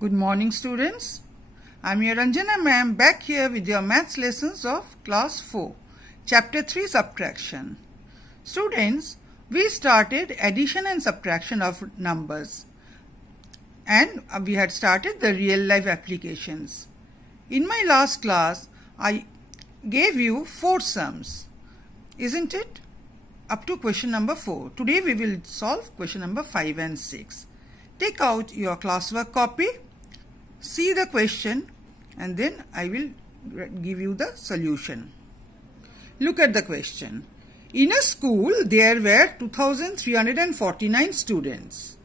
Good morning, students. I'm your Ranjana ma'am back here with your maths lessons of class 4, chapter 3 subtraction. Students, we started addition and subtraction of numbers and we had started the real life applications. In my last class, I gave you 4 sums, isn't it? Up to question number 4. Today we will solve question number 5 and 6. Take out your classwork copy, see the question, and then I will give you the solution. Look at the question. In a school, there were 2,349 students.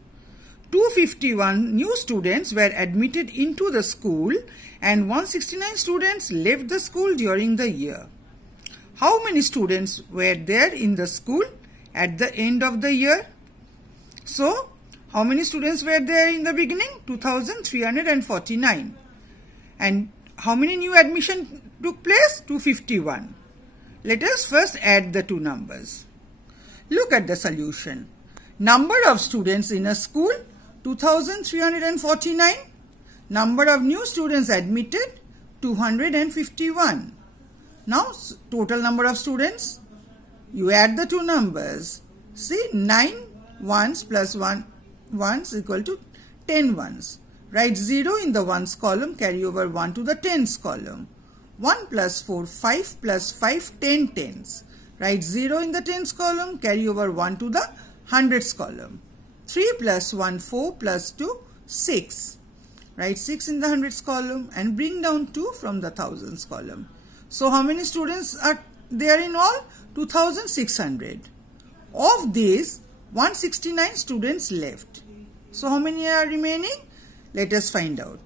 251 new students were admitted into the school and 169 students left the school during the year. How many students were there in the school at the end of the year? So, how many students were there in the beginning? 2,349. And how many new admissions took place? 251. Let us first add the two numbers. Look at the solution. Number of students in a school, 2,349. Number of new students admitted, 251. Now, total number of students, you add the two numbers. See, 9 ones plus 1 ones equal to 10 ones. Write 0 in the ones column, carry over 1 to the tens column. 1 plus 4, 5 plus 5, 10 tens. Write 0 in the tens column, carry over 1 to the hundreds column. 3 plus 1, 4 plus 2, 6. Write 6 in the hundreds column and bring down 2 from the thousands column. So how many students are there in all? 2,600. Of these, 169 students left. So how many are remaining? Let us find out.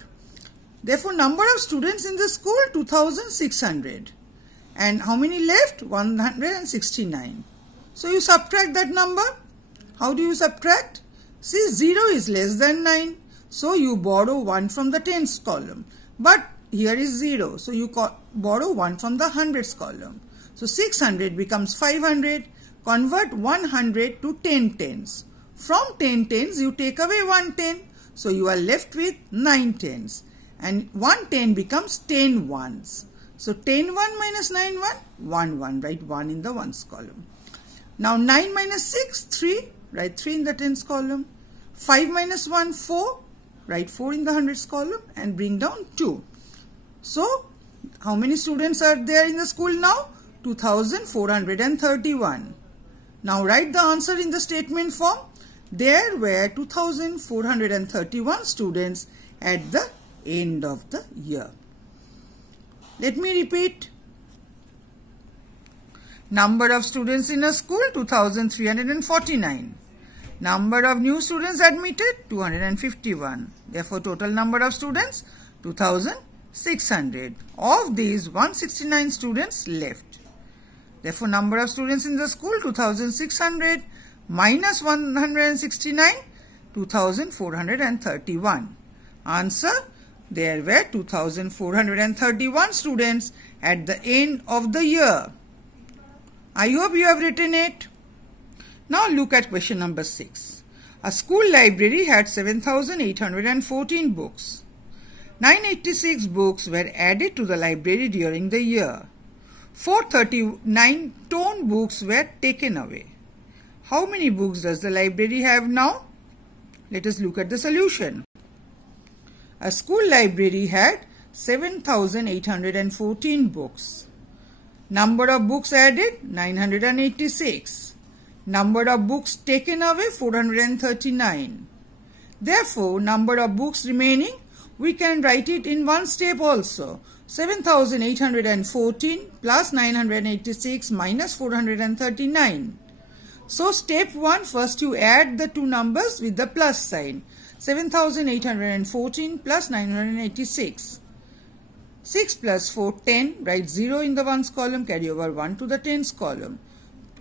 Therefore, number of students in the school, 2,600. And how many left? 169. So you subtract that number. How do you subtract? See, 0 is less than 9. So you borrow 1 from the tens column. But here is 0. So you borrow 1 from the hundreds column. So 600 becomes 500. Convert 100 to 10 tens. From 10 tens, you take away 1 10. So you are left with 9 tens. And 1 10 becomes 10 ones. So 10 1 minus 9 1, 1 1. Write 1 in the ones column. Now 9 minus 6, 3. Write 3 in the tens column. 5 minus 1, 4. Write 4 in the hundreds column and bring down 2. So, how many students are there in the school now? 2,431. Now write the answer in the statement form. There were 2,431 students at the end of the year. Let me repeat. Number of students in a school, 2,349. Number of new students admitted, 251. Therefore, total number of students, 2,600. Of these, 169 students left. Therefore, number of students in the school, 2,600 minus 169, 2,431. Answer, there were 2,431 students at the end of the year. I hope you have written it. Now look at question number 6. A school library had 7,814 books. 986 books were added to the library during the year. 439 torn books were taken away. How many books does the library have now? Let us look at the solution. A school library had 7,814 books. Number of books added, 986. Number of books taken away, 439. Therefore, number of books remaining, we can write it in one step also. 7,814 plus 986 minus 439. So, step 1, first you add the two numbers with the plus sign. 7,814 plus 986. 6 plus 4, 10. Write 0 in the ones column, carry over 1 to the tens column.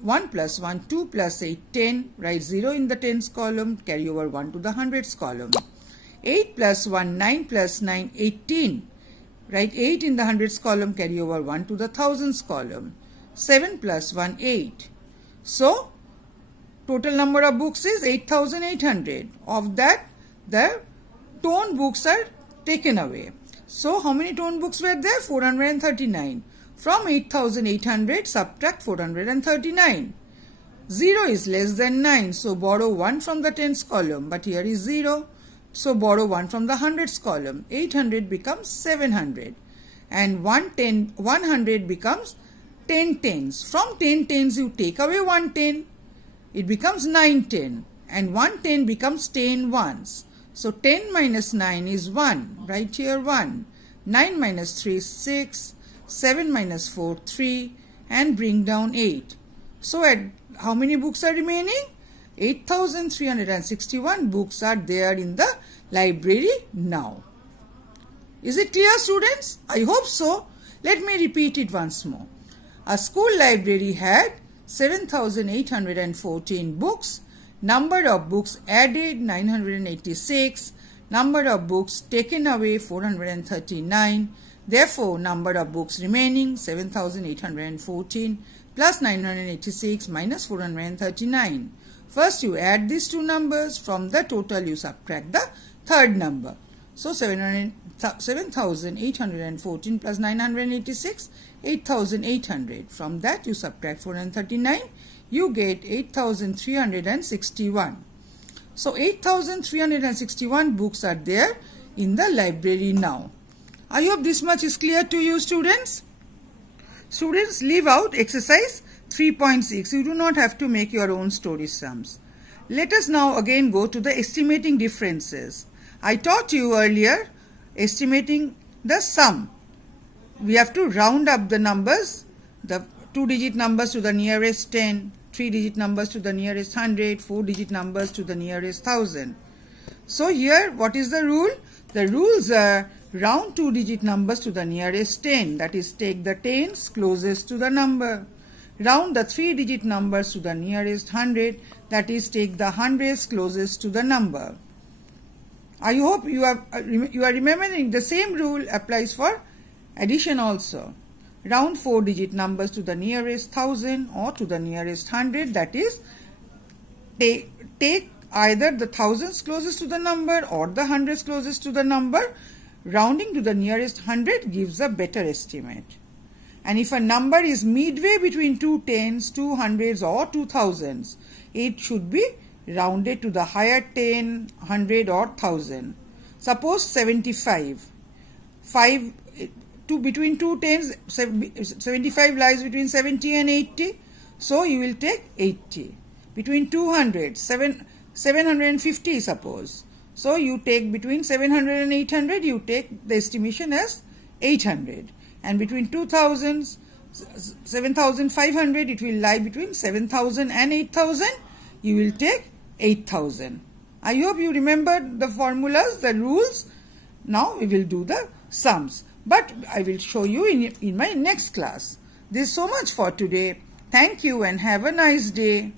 1 plus 1, 2 plus 8, 10. Write 0 in the tens column, carry over 1 to the hundreds column. 8 plus 1, 9 plus 9, 18. Write 8 in the hundreds column, carry over 1 to the thousands column. 7 plus 1, 8. So, total number of books is 8,800. Of that, the torn books are taken away. So how many tone books were there? 439. From 8,800 subtract 439. 0 is less than 9, so borrow 1 from the tens column, but here is 0, so borrow 1 from the hundreds column. 800 becomes 700 and 100 becomes 10 tens. From 10 tens you take away 1 ten, it becomes 9 10 and 1 10 becomes 10 ones. So 10 minus 9 is 1, right here 1, 9 minus 3 is 6, 7 minus 4 3 and bring down 8. So at how many books are remaining? 8,361 books are there in the library now. Is it clear, students? I hope so. Let me repeat it once more. A school library had 7,814 books. Number of books added 986. Number of books taken away 439. Therefore, number of books remaining 7,814 plus 986 minus 439. First you add these two numbers. From the total you subtract the third number. So 7,814 plus 986, 8,800. From that you subtract 439. You get 8,361. So 8,361 books are there in the library now. I hope this much is clear to you, students. Students, leave out exercise 3.6. You do not have to make your own story sums. Let us now again go to the estimating differences. I taught you earlier estimating the sum. We have to round up the numbers, the 2-digit numbers to the nearest 10, 3-digit numbers to the nearest 100, 4-digit numbers to the nearest 1000. So here, what is the rule? The rules are round 2-digit numbers to the nearest 10, that is, take the tens closest to the number. Round the 3-digit numbers to the nearest 100, that is, take the hundreds closest to the number. I hope you are remembering the same rule applies for addition also. Round 4-digit numbers to the nearest 1000 or to the nearest 100, that is, take either the thousands closest to the number or the hundreds closest to the number. Rounding to the nearest 100 gives a better estimate. And if a number is midway between two tens, 2 hundreds or 2 thousands, it should be rounded to the higher 10, 100 or 1000. Suppose 75. Between two tens, 75 lies between 70 and 80. So you will take 80. Between 200, 750 suppose. So you take between 700 and 800, you take the estimation as 800. And between 2000, 7,500, it will lie between 7,000 and 8,000. You will take 8,000. I hope you remember the formulas, the rules. Now we will do the sums. But I will show you in my next class. This is so much for today. Thank you and have a nice day.